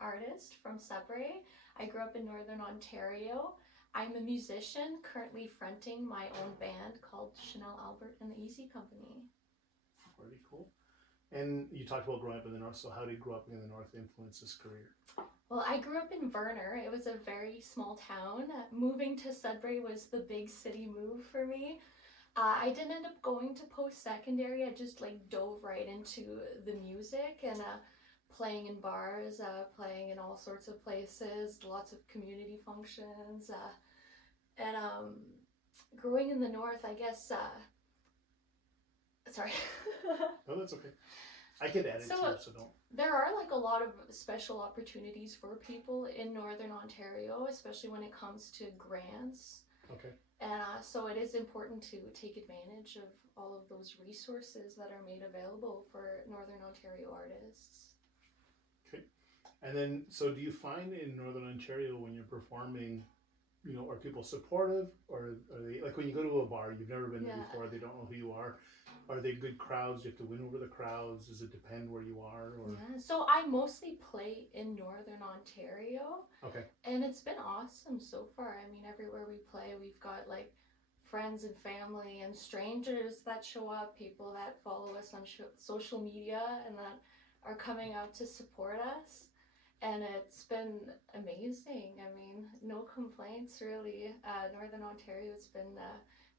artist from Sudbury. I grew up in Northern Ontario. I'm a musician, currently fronting my own band called Chanelle, Albert and the Easy Company. Very cool. And you talked about growing up in the north, so how did growing up in the north influence this career? Well, I grew up in Verner. It was a very small town. Moving to Sudbury was the big city move for me. I didn't end up going to post-secondary. I just like dove right into the music and playing in bars, playing in all sorts of places, lots of community functions. And growing in the north, I guess, sorry. Oh, that's okay. I could add it So, too, so don't. There are like a lot of special opportunities for people in Northern Ontario, especially when it comes to grants. Okay. And so it is important to take advantage of all of those resources that are made available for Northern Ontario artists. Okay. And then, so do you find in Northern Ontario when you're performing, you know, are people supportive, or are they, like when you go to a bar, you've never been there Yeah. before, they don't know who you are they good crowds? You have to win over the crowds? Does it depend where you are? Or? Yeah, so I mostly play in Northern Ontario. Okay. And it's been awesome so far. I mean, everywhere we play, we've got like friends and family and strangers that show up, people that follow us on social media and that are coming out to support us. And it's been amazing. I mean, no complaints really. Northern Ontario has been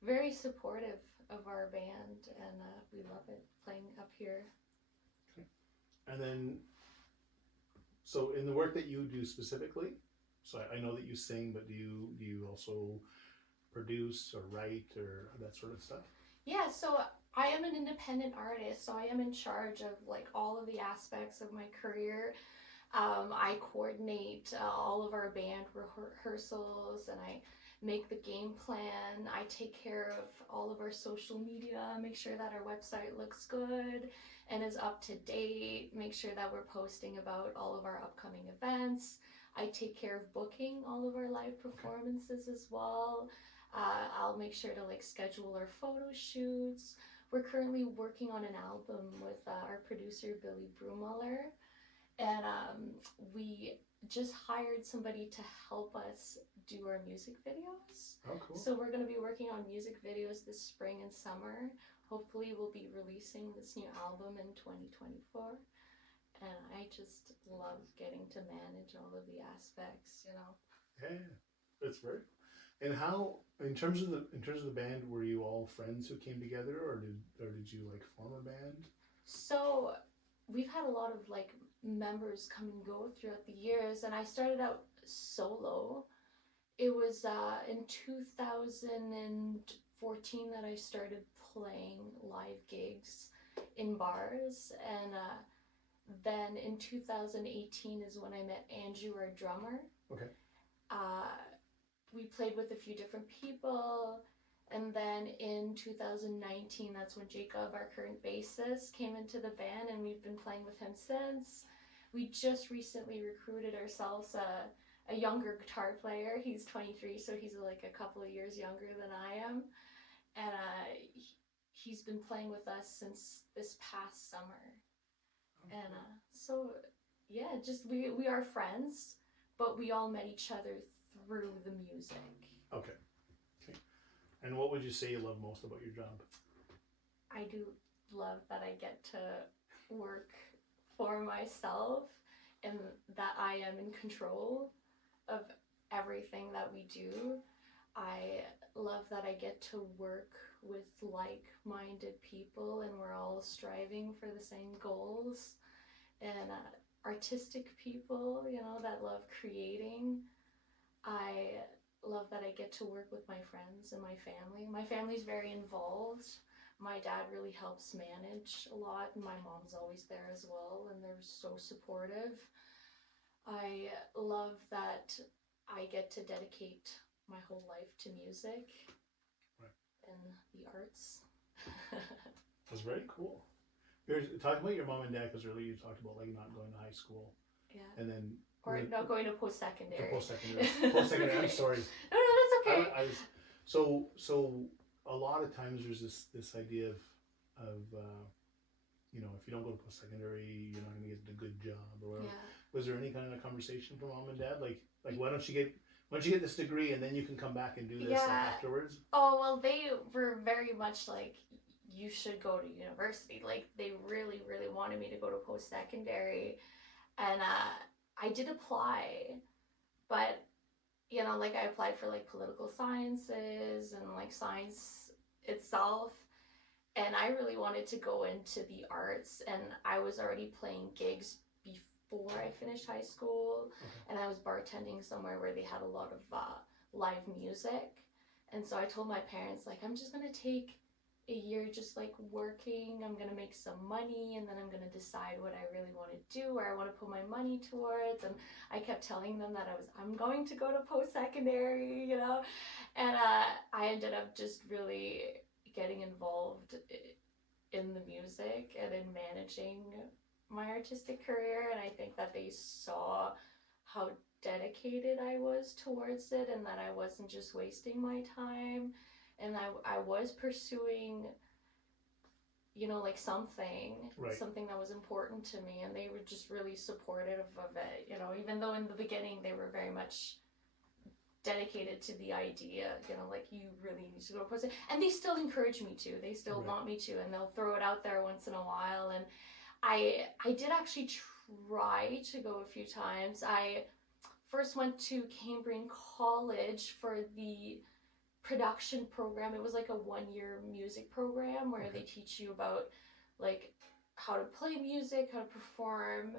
very supportive of our band, and we love it playing up here. Okay. And then, so in the work that you do specifically, so I know that you sing, but do you also produce or write or that sort of stuff? Yeah, so I am an independent artist, so I am in charge of like all of the aspects of my career. I coordinate all of our band rehearsals, and I make the game plan. I take care of all of our social media, make sure that our website looks good and is up to date, make sure that we're posting about all of our upcoming events. I take care of booking all of our live performances as well. I'll make sure to like schedule our photo shoots. We're currently working on an album with our producer Billy Brummuller, and we just hired somebody to help us do our music videos. Oh, cool. So we're going to be working on music videos this spring and summer. Hopefully we'll be releasing this new album in 2024. And I just love getting to manage all of the aspects, you know. Yeah, that's very. And how, in terms of the band, were you all friends who came together, or did you like form a band? So we've had a lot of like members come and go throughout the years, and I started out solo. It was in 2014 that I started playing live gigs in bars, and then in 2018 is when I met Andrew, our drummer. Okay. We played with a few different people, and then in 2019, that's when Jacob, our current bassist, came into the band, and we've been playing with him since. We just recently recruited ourselves a younger guitar player. He's 23, so he's like a couple of years younger than I am, and he's been playing with us since this past summer. And so yeah, just we are friends, but we all met each other through the music. Okay. And what would you say you love most about your job? I do love that I get to work for myself and that I am in control of everything that we do. I love that I get to work with like-minded people, and we're all striving for the same goals. And artistic people, you know, that love creating. I love that I get to work with my friends and my family. My family's very involved. My dad really helps manage a lot, and my mom's always there as well, and they're so supportive. I love that I get to dedicate my whole life to music and the arts. That's very cool. You're talking about your mom and dad, because earlier you talked about like not going to high school. Yeah. And then or not going to post-secondary. Post-secondary. I'm sorry. No, that's okay. So a lot of times there's this idea of you know, if you don't go to post-secondary, you're not going to get a good job or whatever. Yeah. Was there any kind of conversation from mom and dad? Like why don't you get this degree and then you can come back and do this like, Yeah. afterwards? Oh, well, they were very much like, you should go to university. Like, they really, really wanted me to go to post-secondary. And I did apply, but, you know, like, I applied for, like, political sciences and, like, science itself. And I really wanted to go into the arts, and I was already playing gigs before I finished high school. Okay. And I was bartending somewhere where they had a lot of live music. And so I told my parents, like, I'm just gonna take a year just like working. I'm gonna make some money, and then I'm gonna decide what I really want to do, where I want to put my money towards. And I kept telling them that I'm going to go to post-secondary, you know. And I ended up just really getting involved in the music and in managing my artistic career. And I think that they saw how dedicated I was towards it, and that I wasn't just wasting my time, and I was pursuing, you know, like something that was important to me. And they were just really supportive of it, you know, even though in the beginning they were very much dedicated to the idea, you know, like, you really need to go to post. And they still encourage me to, they still want me to, and they'll throw it out there once in a while. And I did actually try to go a few times. I first went to Cambrian College for the production program. It was like a 1-year music program where they teach you about, like, how to play music, how to perform,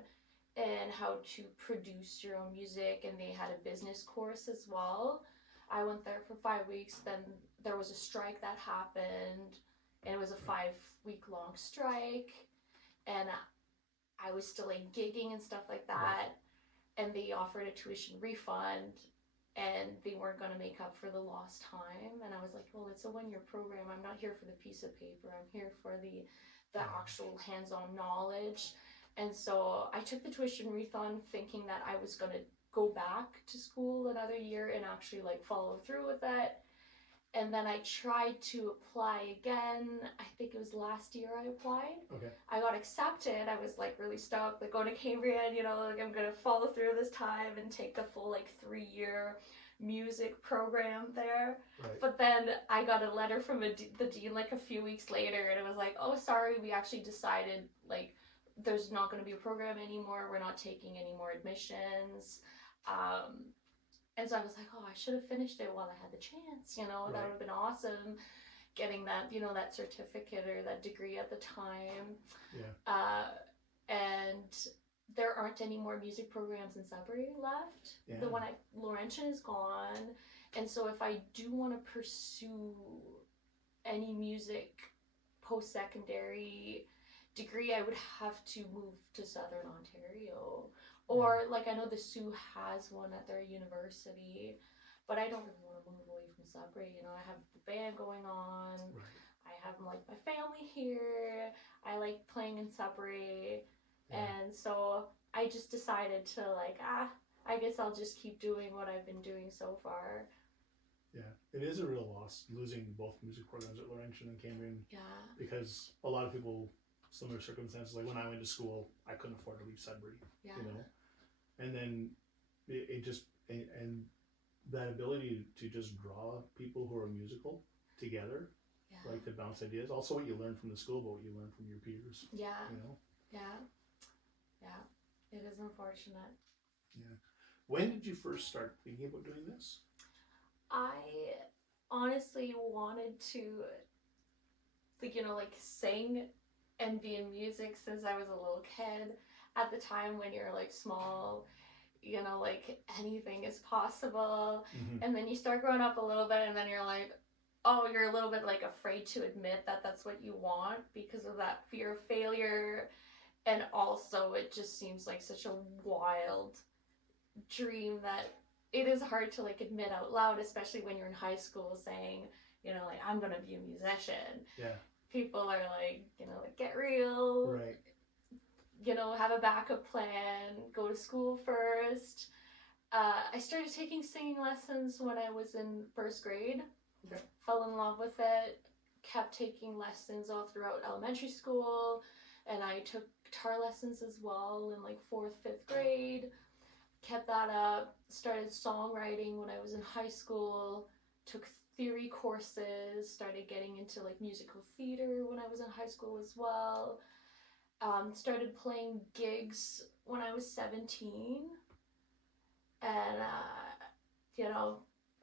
and how to produce your own music. And they had a business course as well. I went there for 5 weeks. Then there was a strike that happened, and it was a 5-week long strike, and I was still like gigging and stuff like that. And they offered a tuition refund, and they weren't going to make up for the lost time. And I was like, well, it's a 1-year program. I'm not here for the piece of paper. I'm here for the actual hands-on knowledge. And so I took the tuition refund thinking that I was going to go back to school another year and actually, like, follow through with it. And then I tried to apply again. I think it was last year I applied. Okay. I got accepted. I was, like, really stoked, like, going to Cambrian, you know, like, I'm going to follow through this time and take the full, like, 3-year music program there. Right. But then I got a letter from the dean, like, a few weeks later, and it was like, oh, sorry, we actually decided, like, there's not going to be a program anymore. We're not taking any more admissions. And so I was like, oh, I should have finished it while I had the chance, you know, that would have been awesome, getting that, you know, that certificate or that degree at the time. Yeah. And there aren't any more music programs in Sudbury left. Yeah. The one at Laurentian is gone. And so if I do want to pursue any music post-secondary degree, I would have to move to Southern Ontario. Or, like, I know the Sioux has one at their university, but I don't really want to move away from Sudbury. You know, I have the band going on. I have, like, my family here. I like playing in Sudbury. And so I just decided to, like, I guess I'll just keep doing what I've been doing so far. Yeah, it is a real loss losing both music programs at Laurentian and Cambrian. Yeah. Because a lot of people, similar circumstances, like when I went to school, I couldn't afford to leave Sudbury. Yeah. You know, and then it just and that ability to just draw people who are musical together, like to bounce ideas. Also, what you learn from the school, but what you learn from your peers. Yeah. You know. Yeah. It is unfortunate. Yeah. When did you first start thinking about doing this? I honestly wanted to, like, you know, like, sing and be in music since I was a little kid. At the time when you're, like, small, you know, like, anything is possible. Mm-hmm. And then you start growing up a little bit, and then you're like, oh, you're a little bit, like, afraid to admit that that's what you want because of that fear of failure. And also it just seems like such a wild dream that it is hard to, like, admit out loud, especially when you're in high school saying, you know, like, I'm gonna be a musician. Yeah. People are like, you know, like, get real. Right. You know, have a backup plan, go to school first. I started taking singing lessons when I was in first grade. Okay. Fell in love with it, kept taking lessons all throughout elementary school. and I took guitar lessons as well in like 4th, 5th grade. Kept that up. Started songwriting when I was in high school. Took theory courses. Started getting into like musical theater when I was in high school as well. Started playing gigs when I was 17, and you know,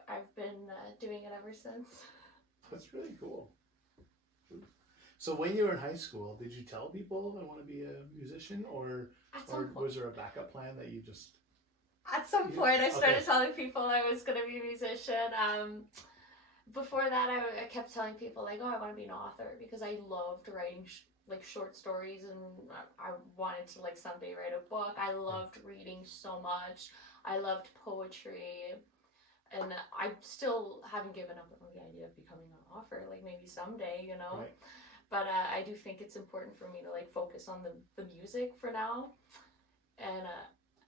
I've been doing it ever since. That's really cool. So when you were in high school, did you tell people I want to be a musician, or was there a backup plan that you just? At some point, I started telling people I was going to be a musician. Before that, I kept telling people like, oh, I want to be an author, because I loved writing like short stories, and I wanted to like someday write a book. I loved reading so much. I loved poetry, and I still haven't given up on the idea of becoming an author. Like maybe someday, you know. Right. But I do think it's important for me to like focus on the music for now, and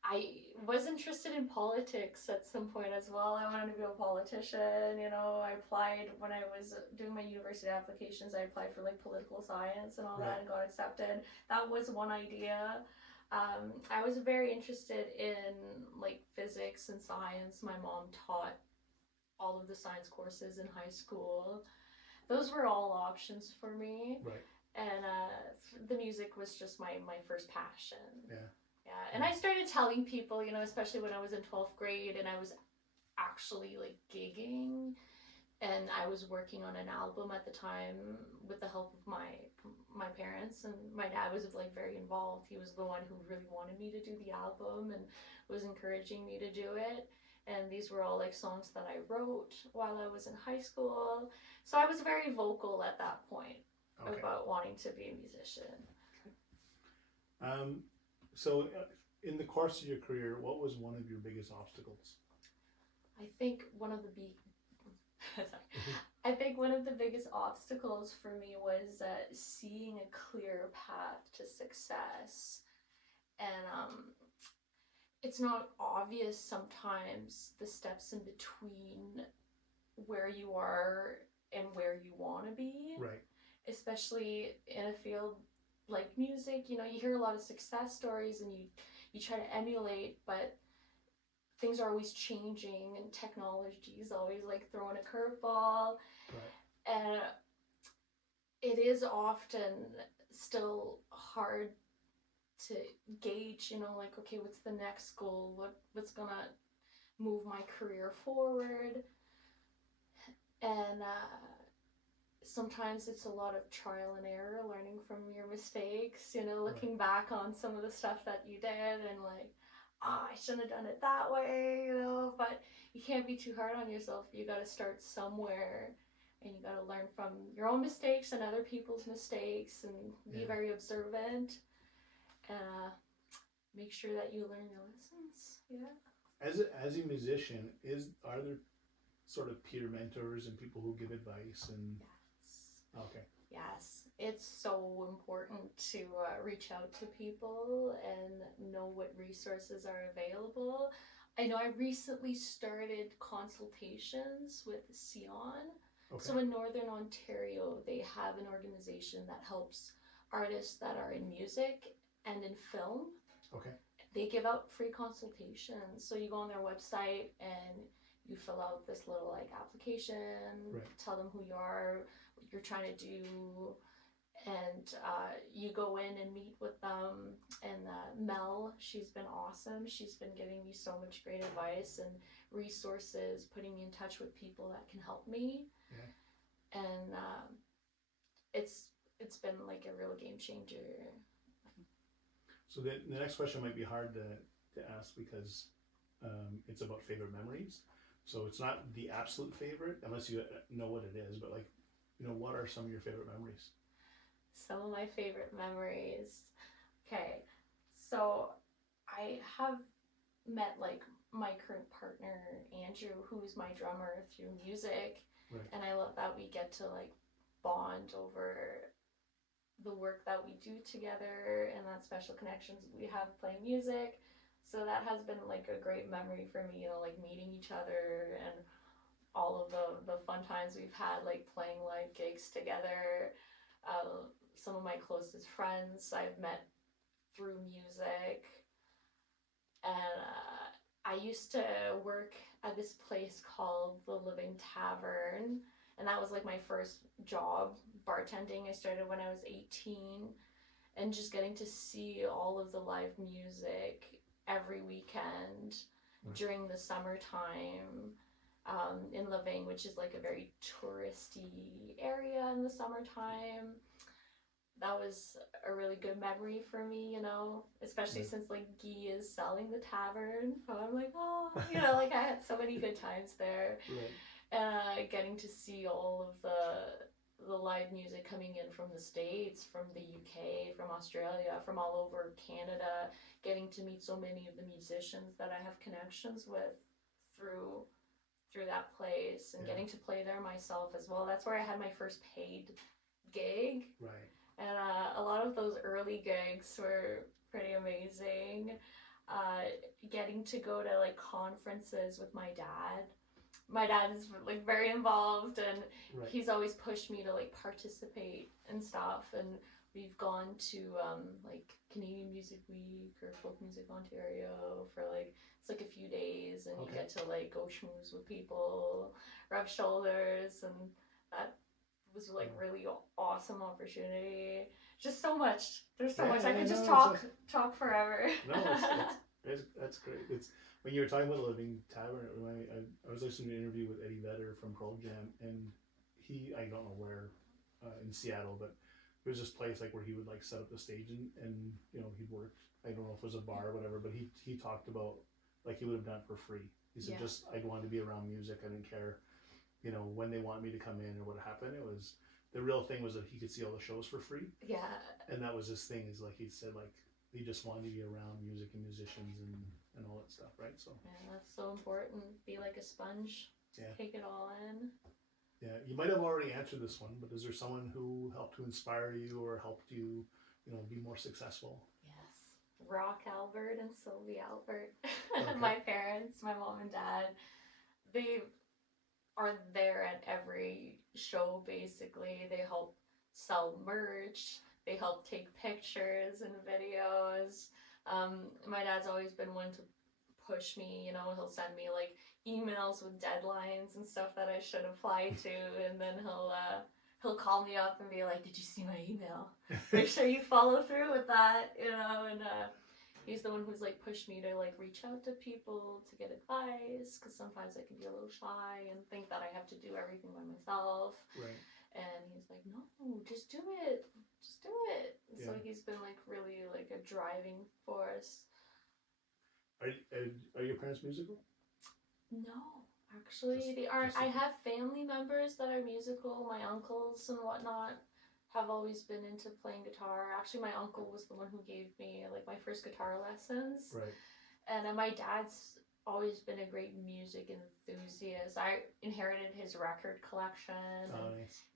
I was interested in politics at some point as well. I wanted to be a politician, you know. I applied when I was doing my university applications. I applied for like political science and all that, and got accepted. That was one idea. I was very interested in like physics and science. My mom taught all of the science courses in high school. Those were all options for me. Right. And the music was just my first passion. Yeah. Yeah, and I started telling people, you know, especially when I was in 12th grade and I was actually like gigging, and I was working on an album at the time with the help of my parents, and my dad was like very involved. He was the one who really wanted me to do the album and was encouraging me to do it. And these were all like songs that I wrote while I was in high school. So I was very vocal at that point about wanting to be a musician. So in the course of your career, what was one of your biggest obstacles? I think one of the biggest obstacles for me was seeing a clear path to success, and it's not obvious sometimes the steps in between where you are and where you want to be. Right. Especially in a field like music, you know, you hear a lot of success stories and you try to emulate, but things are always changing and technology is always like throwing a curveball. Right. And it is often still hard to gauge, you know, like, okay, what's the next goal? What's gonna move my career forward? And sometimes it's a lot of trial and error, learning from your mistakes, you know, looking back on some of the stuff that you did and like, oh, I shouldn't have done it that way, you know, but you can't be too hard on yourself. You got to start somewhere, and you got to learn from your own mistakes and other people's mistakes, and be very observant, and make sure that you learn your lessons. Yeah. As a musician, are there sort of peer mentors and people who give advice and? Yes. Okay. Yes, it's so important to reach out to people and know what resources are available. I know I recently started consultations with Sion. Okay. So in Northern Ontario, they have an organization that helps artists that are in music and in film. Okay. They give out free consultations. So you go on their website and you fill out this little like application, tell them who you are, what you're trying to do, and you go in and meet with them. And Mel, she's been awesome. She's been giving me so much great advice and resources, putting me in touch with people that can help me. Yeah. And it's been like a real game changer. So the next question might be hard to ask because it's about favorite memories. So it's not the absolute favorite unless you know what it is, but like, you know, what are some of your favorite memories? Some of my favorite memories. Okay, so I have met like my current partner, Andrew, who's my drummer, through music. Right. And I love that we get to like bond over the work that we do together and that special connections we have playing music. So that has been like a great memory for me, you know, like meeting each other and all of the fun times we've had, like playing like gigs together. some of my closest friends I've met through music. And I used to work at this place called the Living Tavern, and that was like my first job bartending. I started when I was 18, and just getting to see all of the live music every weekend during the summertime in Living, which is like a very touristy area in the summertime. That was a really good memory for me, you know, especially since like Guy is selling the tavern. So I'm like, oh, you know, like I had so many good times there. Getting to see all of the live music coming in from the States, from the UK, from Australia, from all over Canada, getting to meet so many of the musicians that I have connections with through that place, and getting to play there myself as well. That's where I had my first paid gig. Right. And a lot of those early gigs were pretty amazing. Getting to go to like conferences with my dad. My dad is like very involved, and he's always pushed me to like participate and stuff. And we've gone to like Canadian Music Week or Folk Music Ontario for like, it's like a few days, and you get to like go schmooze with people, rub shoulders, and that was like really awesome opportunity. Just so much. There's so much. I could just talk forever. No, that's great. It's when you were talking about the Living Tavern. I was listening to an interview with Eddie Vedder from Pearl Jam, and I don't know where in Seattle, but there was this place like where he would like set up the stage and you know he'd work. I don't know if it was a bar or whatever, but he talked about like he would have done it for free. He said just I'd want to be around music. I didn't care, you know, when they want me to come in or what happened. It was the real thing was that he could see all the shows for free. Yeah. And that was his thing. Is like he said like he just wanted to be around music and musicians and all that stuff, right? So yeah, that's so important. Be like a sponge. Take it all in. Yeah, you might have already answered this one, but is there someone who helped to inspire you or helped you, you know, be more successful? Yes, Rock Albert and Sylvie Albert. My parents, my mom and dad, they are there at every show basically. They help sell merch. They help take pictures and videos. My dad's always been one to push me, you know, he'll send me like emails with deadlines and stuff that I should apply to, and then he'll call me up and be like, did you see my email? Make sure you follow through with that, you know. And he's the one who's like pushed me to like reach out to people to get advice, because sometimes I can be a little shy and think that I have to do everything by myself. Right. And he's like, no, just do it. Just do it. So he's been like really like a driving force. Are your parents musical? No, actually they aren't. I have family members that are musical. My uncles and whatnot have always been into playing guitar. Actually, my uncle was the one who gave me like my first guitar lessons. Right. And my dad's always been a great music enthusiast. I inherited his record collection,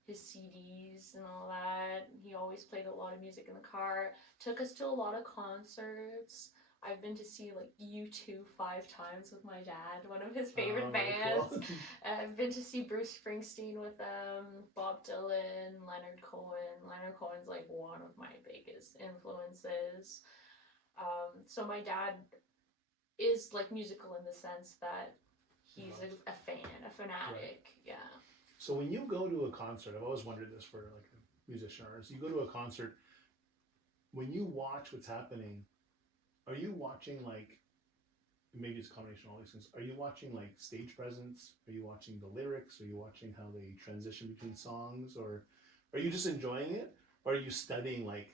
his CDs and all that. He always played a lot of music in the car. Took us to a lot of concerts. I've been to see like U2 5 times with my dad, one of his favorite bands. Cool. I've been to see Bruce Springsteen with them, Bob Dylan, Leonard Cohen. Leonard Cohen's like one of my biggest influences. So my dad is like musical in the sense that he's a fan, a fanatic. Right. Yeah. So when you go to a concert, I've always wondered this for like a musician artist. You go to a concert, when you watch what's happening, are you watching like, maybe it's a combination of all these things, are you watching like stage presence? Are you watching the lyrics? Are you watching how they transition between songs? Or are you just enjoying it? Or are you studying like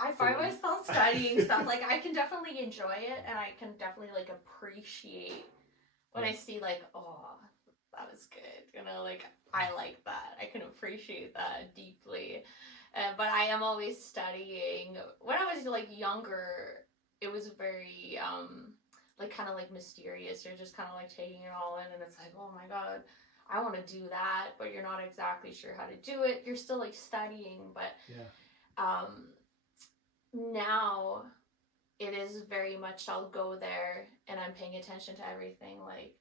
I find myself studying stuff. Like I can definitely enjoy it, and I can definitely like appreciate when I see like, oh, that was good. You know, like I like that. I can appreciate that deeply. But I am always studying. When I was like younger, it was very like kind of like mysterious. You're just kind of like taking it all in, and it's like, oh my god, I want to do that, but you're not exactly sure how to do it. You're still like studying, but now it is very much I'll go there and I'm paying attention to everything, like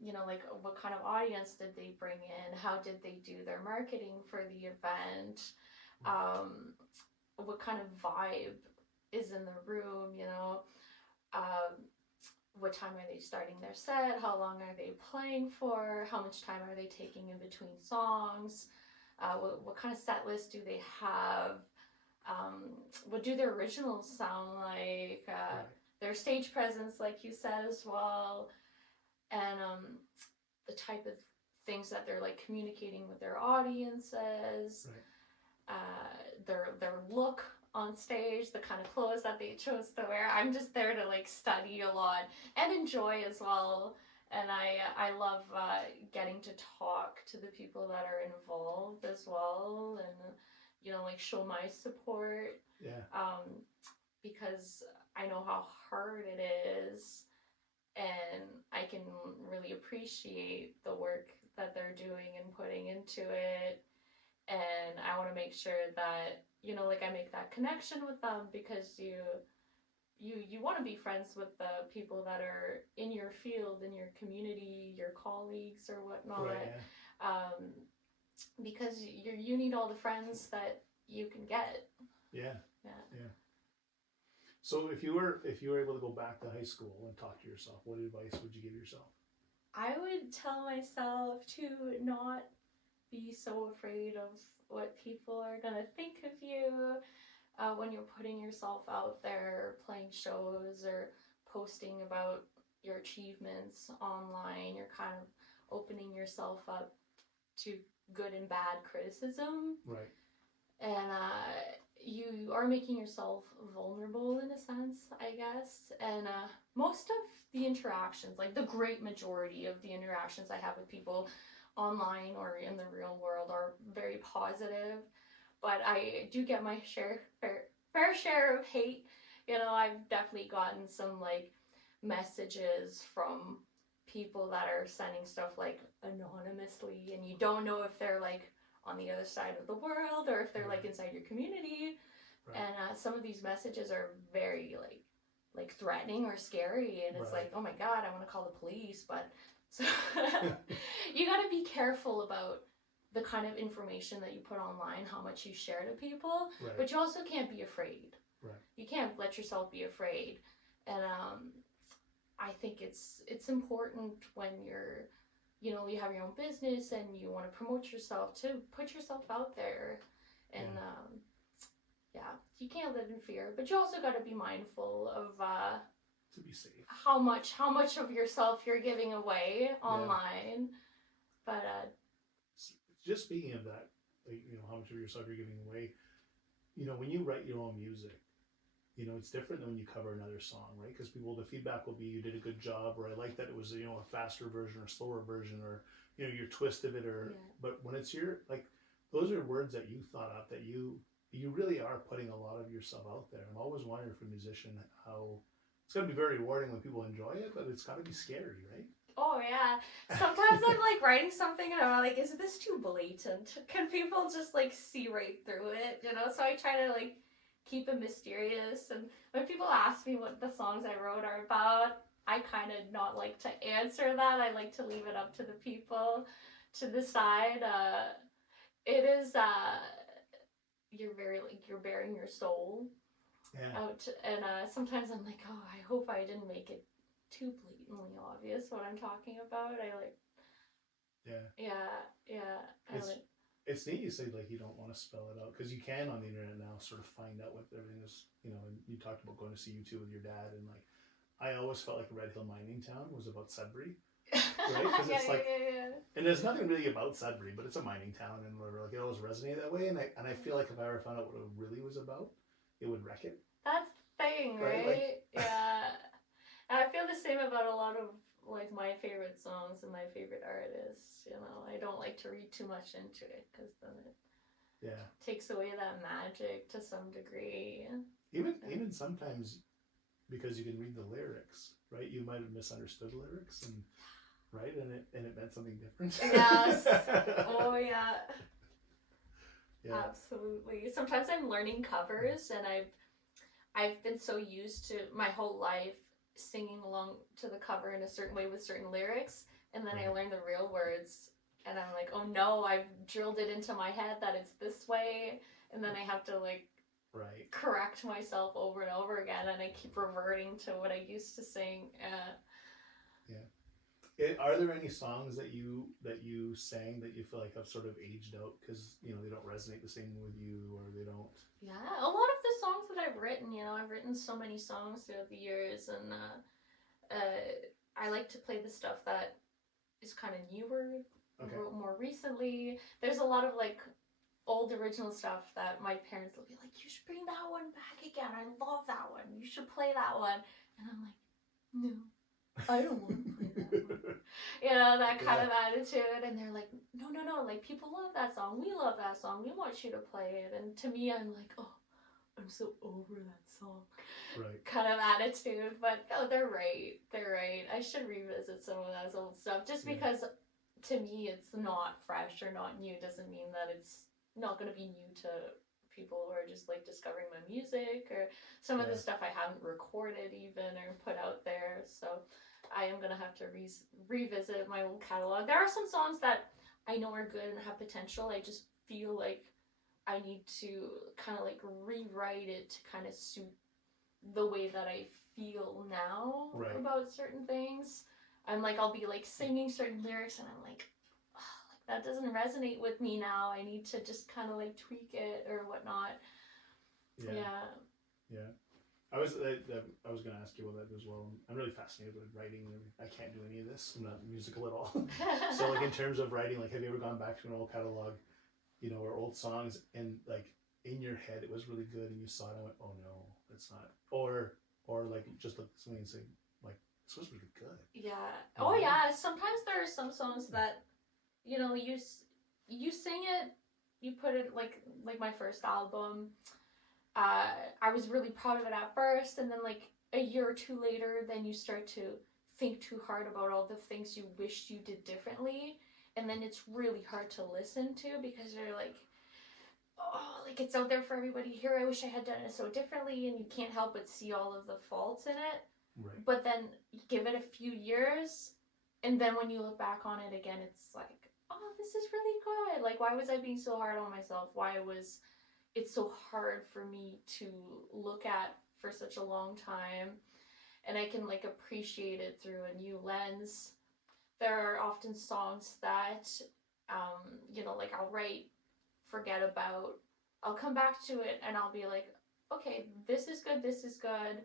you know, like what kind of audience did they bring in, how did they do their marketing for the event, what kind of vibe is in the room, you know, what time are they starting their set, how long are they playing for, how much time are they taking in between songs, what kind of set list do they have, what do their originals sound like, Right. their stage presence, like you said as well, and the type of things that they're like communicating with their audiences, Right. their look on stage, the kind of clothes that they chose to wear. I'm just there to like study a lot and enjoy as well. And I love getting to talk to the people that are involved as well, and you know, like show my support. Yeah. Because I know how hard it is, and I can really appreciate the work that they're doing and putting into it. And I want to make sure that, you know, like I make that connection with them, because you want to be friends with the people that are in your field, in your community, your colleagues or whatnot. Right. Yeah. Because you need all the friends that you can get. Yeah. Yeah. Yeah. So if you were able to go back to high school and talk to yourself, what advice would you give yourself? I would tell myself to not be so afraid of what people are gonna think of you when you're putting yourself out there, playing shows or posting about your achievements online. You're kind of opening yourself up to good and bad criticism. Right. And you are making yourself vulnerable in a sense, I guess. And most of the interactions, like the great majority of the interactions I have with people online or in the real world, are very positive. But I do get my fair share of hate. You know, I've definitely gotten some like messages from people that are sending stuff like anonymously, and you don't know if they're like on the other side of the world or if they're like inside your community. Right. And some of these messages are very like threatening or scary, and it's Right. like, oh my god, I want to call the police. But so you got to be careful about the kind of information that you put online, how much you share to people. Right. But you also can't be afraid. Right. You can't let yourself be afraid. And I think it's important when you're, you know, you have your own business and you want to promote yourself, to put yourself out there. And yeah, you can't live in fear, but you also got to be mindful of to be safe, how much of yourself you're giving away online. But just speaking of that, like, you know, how much of yourself you're giving away, you know, when you write your own music, you know, it's different than when you cover another song, right? Because the feedback will be, you did a good job, or I like that it was, you know, a faster version or slower version, or, you know, your twist of it, or, but when it's your, like, those are words that you thought up, that you really are putting a lot of yourself out there. I'm always wondering for a musician how, it's going to be very rewarding when people enjoy it, but it's got to be scary, right? oh yeah, sometimes I'm like writing something and I'm like, is this too blatant? Can people just like see right through it, you know? So I try to like keep it mysterious, and when people ask me what the songs I wrote are about, I kind of not like to answer that. I like to leave it up to the people to decide. It is you're very like, you're bearing your soul out, and sometimes I'm like, oh, I hope I didn't make it too blatantly obvious what I'm talking about. I like it's neat you say like you don't want to spell it out, because you can on the internet now sort of find out what everything is, you know. And you talked about going to see U2 with your dad, and like I always felt like Red Hill Mining Town was about Sudbury, right? Because it's like, and there's nothing really about Sudbury, but it's a mining town, and whatever. Like it always resonated that way, and I feel like if I ever found out what it really was about, it would wreck it. That's the thing, right? Like, yeah. And I feel the same about a lot of like my favorite songs and my favorite artists. You know, I don't like to read too much into it, because then it takes away that magic to some degree. Even sometimes, because you can read the lyrics, right? You might have misunderstood the lyrics, and right, and it meant something different. Yes. Oh yeah. Absolutely. Sometimes I'm learning covers, and I've been so used to my whole life singing along to the cover in a certain way with certain lyrics, and then I learn the real words, and and I'm like, oh no, I've drilled it into my head that it's this way, and then I have to like Right. correct myself over and over again, and I keep reverting to what I used to sing. Are there any songs that you sang that you feel like have sort of aged out because they don't resonate the same with you, or they don't? Yeah, a lot of the songs that I've written, I've written so many songs throughout the years, and I like to play the stuff that is kind of newer, Okay. wrote more recently. There's a lot of like old original stuff that my parents will be like, you should bring that one back again. I love that one. You should play that one. And I'm like, no, I don't want to play that one. That kind of attitude. And they're like, no, like people love that song. We love that song. We want you to play it. And to me, I'm like, oh, I'm so over that song. Right. Kind of attitude. But no, they're right. I should revisit some of that old stuff. Just because to me it's not fresh or not new doesn't mean that it's not going to be new to people who are just like discovering my music, or some of the stuff I haven't recorded even or put out there. So I am going to have to revisit my old catalog. There are some songs that I know are good and have potential. I just feel like I need to kind of like rewrite it to kind of suit the way that I feel now about certain things. I'll be like singing certain lyrics and I'm like, that doesn't resonate with me now. I need to just kind of like tweak it or whatnot. Yeah. I was going to ask you about that as well. I'm really fascinated with writing. I can't do any of this. I'm not musical at all. So like in terms of writing, like have you ever gone back to an old catalog, or old songs, and like in your head it was really good and you saw it and went, oh no, it's not, or like just like something and say like this was really good. Yeah. Oh yeah. Sometimes there are some songs that you sing it, you put it like my first album. I was really proud of it at first, and then like a year or two later, then you start to think too hard about all the things you wished you did differently, and then it's really hard to listen to because you're like, oh, like it's out there for everybody to hear. I wish I had done it so differently, and you can't help but see all of the faults in it. Right. But then give it a few years, and then when you look back on it again, it's like, oh, this is really good. Like, why was I being so hard on myself? Why was it so hard for me to look at for such a long time? And I can like appreciate it through a new lens. There are often songs that, like I'll write, forget about, I'll come back to it and I'll be like, okay, this is good.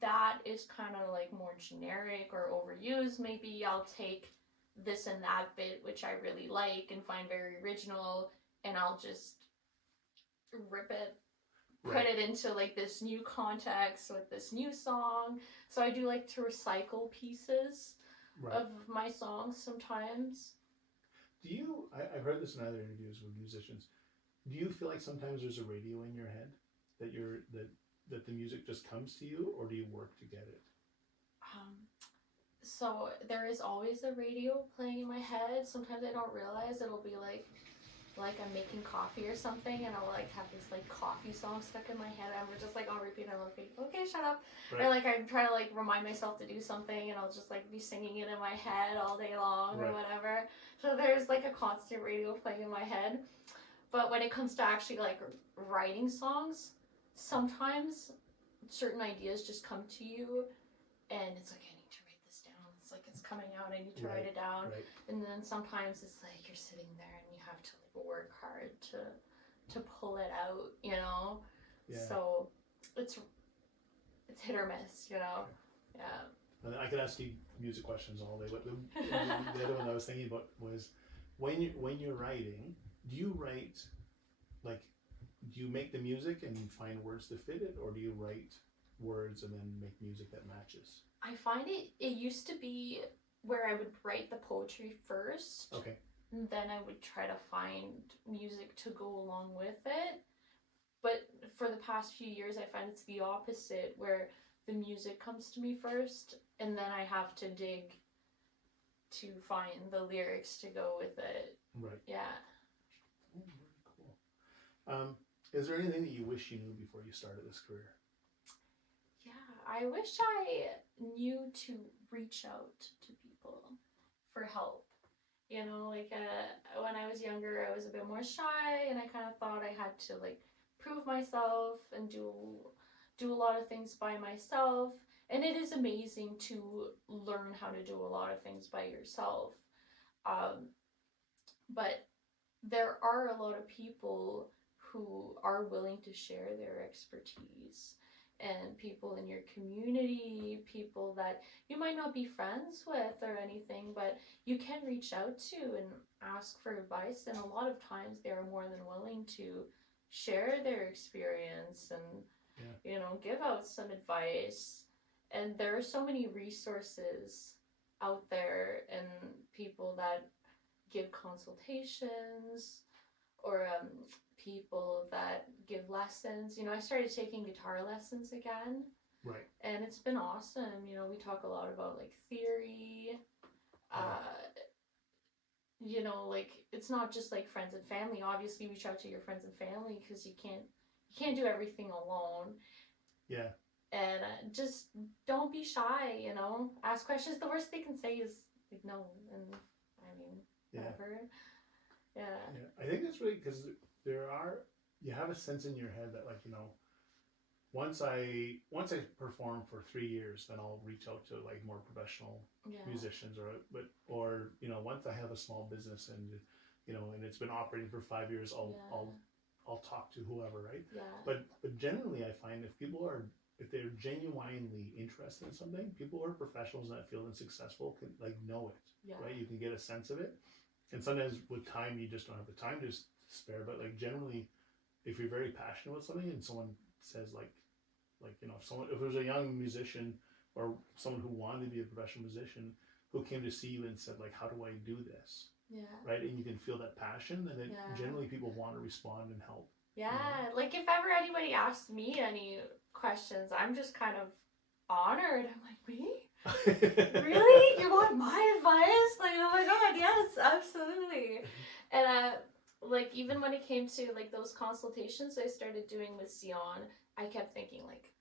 That is kind of like more generic or overused. Maybe I'll take this and that bit which I really like and find very original, and I'll just rip it, put it into like this new context with this new song. So I do like to recycle pieces of my songs sometimes. Do you, I've heard this in other interviews with musicians, do you feel like sometimes there's a radio in your head that the music just comes to you, or do you work to get it? So there is always a radio playing in my head. Sometimes I don't realize. It'll be like I'm making coffee or something, and I'll like have this like coffee song stuck in my head, and we're just like I'll repeat. I'm like, okay, shut up. Or like I'm trying to like remind myself to do something, and I'll just like be singing it in my head all day long or whatever. So there's like a constant radio playing in my head. But when it comes to actually like writing songs, sometimes certain ideas just come to you, and it's like I need to write this down. It's like it's coming out. I need to write it down. And then sometimes it's like you're sitting there and you have to like work hard to pull it out, So it's hit or miss, Yeah. And I could ask you music questions all day, but the other one I was thinking about was when you're writing, do you write like, do you make the music and find words to fit it, or do you write words and then make music that matches? I find it used to be where I would write the poetry first. Okay. And then I would try to find music to go along with it. But for the past few years, I find it's the opposite, where the music comes to me first, and then I have to dig to find the lyrics to go with it. Right. Yeah. Oh, very cool. Is there anything that you wish you knew before you started this career? Yeah, I wish I knew to reach out to people for help. You know, like when I was younger, I was a bit more shy, and I kind of thought I had to like prove myself and do a lot of things by myself. And it is amazing to learn how to do a lot of things by yourself. Um, but there are a lot of people who are willing to share their expertise, and people in your community, people that you might not be friends with or anything, but you can reach out to and ask for advice, and a lot of times they are more than willing to share their experience and give out some advice. And there are so many resources out there, and people that give consultations, or people that give lessons. I started taking guitar lessons again, Right. and it's been awesome. We talk a lot about like theory. Like it's not just like friends and family. Obviously, reach out to your friends and family, because you can't do everything alone. Yeah. And just don't be shy. Ask questions. The worst they can say is like no, and I mean, whatever. Yeah. I think that's really because you have a sense in your head that, like, once I perform for 3 years, then I'll reach out to like more professional musicians, or once I have a small business, and and it's been operating for 5 years, I'll talk to whoever, right? Yeah. But generally, I find if they're genuinely interested in something, people who are professionals in that field and successful can like know it, right? You can get a sense of it. And sometimes with time, you just don't have the time to spare. But like generally, if you're very passionate about something, and someone says if there's a young musician or someone who wanted to be a professional musician who came to see you and said like, how do I do this? Yeah. Right, and you can feel that passion, and then generally people want to respond and help. Yeah, like if ever anybody asks me any questions, I'm just kind of honored. I'm like, me? Really? You want my advice? Like, oh my god, yes, absolutely. And like even when it came to like those consultations I started doing with Sion, I kept thinking like,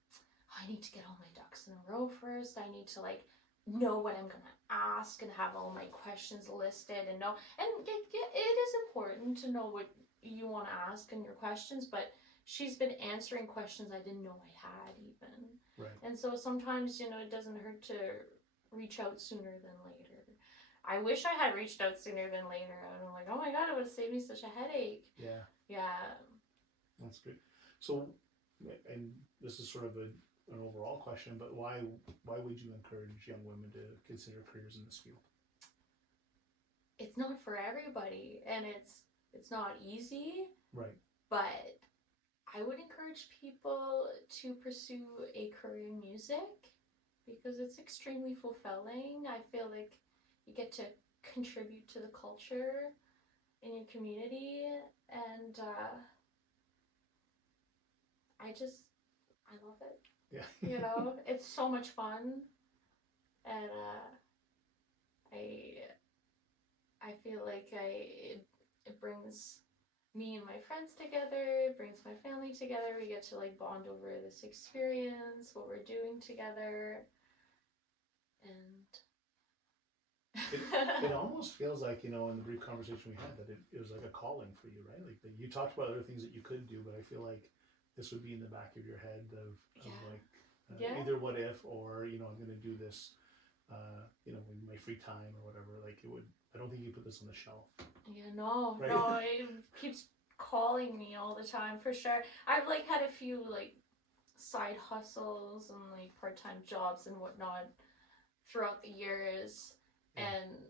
oh, I need to get all my ducks in a row first. I need to like know what I'm gonna ask and have all my questions listed and know. And it is important to know what you want to ask in your questions, but she's been answering questions I didn't know I had even. Right. And so sometimes, it doesn't hurt to reach out sooner than later. I wish I had reached out sooner than later. I'm like, oh my god, it would have saved me such a headache. Yeah. Yeah. That's good. So, and this is sort of an overall question, but why would you encourage young women to consider careers in this field? It's not for everybody, and it's not easy. Right. But I would encourage people to pursue a career in music, because it's extremely fulfilling. I feel like you get to contribute to the culture in your community, and I love it. Yeah. It's so much fun, and I feel like it brings me and my friends together. It brings my family together. We get to like bond over this experience, what we're doing together, and it almost feels like, in the brief conversation we had, that it was like a calling for you, right? Like you talked about other things that you could do, but I feel like this would be in the back of your head of either what if, or I'm going to do this in my free time or whatever. Like I don't think you put this on the shelf. Yeah, no, right? No, it keeps calling me all the time, for sure. I've like had a few like side hustles and like part-time jobs and whatnot throughout the years, and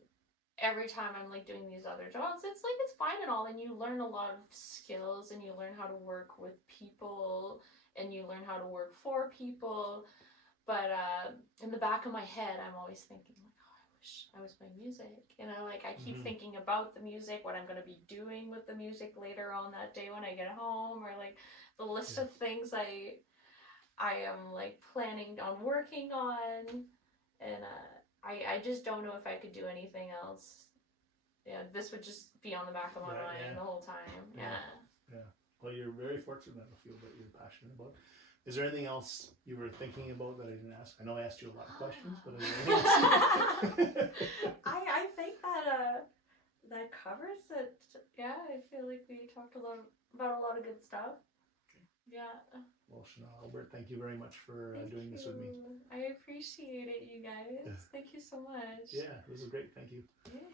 every time I'm like doing these other jobs, it's fine and all, and you learn a lot of skills, and you learn how to work with people, and you learn how to work for people. But in the back of my head, I'm always thinking like, oh, I wish I was playing music. Like I keep thinking about the music, what I'm going to be doing with the music later on that day when I get home, or like the list of things I am like planning on working on, and I just don't know if I could do anything else. Yeah, this would just be on the back of my mind the whole time. Yeah. Well, you're very fortunate in the field that you're passionate about. Is there anything else you were thinking about that I didn't ask? I know I asked you a lot of questions, but is there anything else? I think that that covers it. Yeah, I feel like we talked about a lot of good stuff. Okay. Yeah. Well, Chanelle, Albert, thank you very much for Thank doing this with me. you. I appreciate it, you guys. Yeah. Thank you so much. Yeah, this is great. Thank you. Yeah.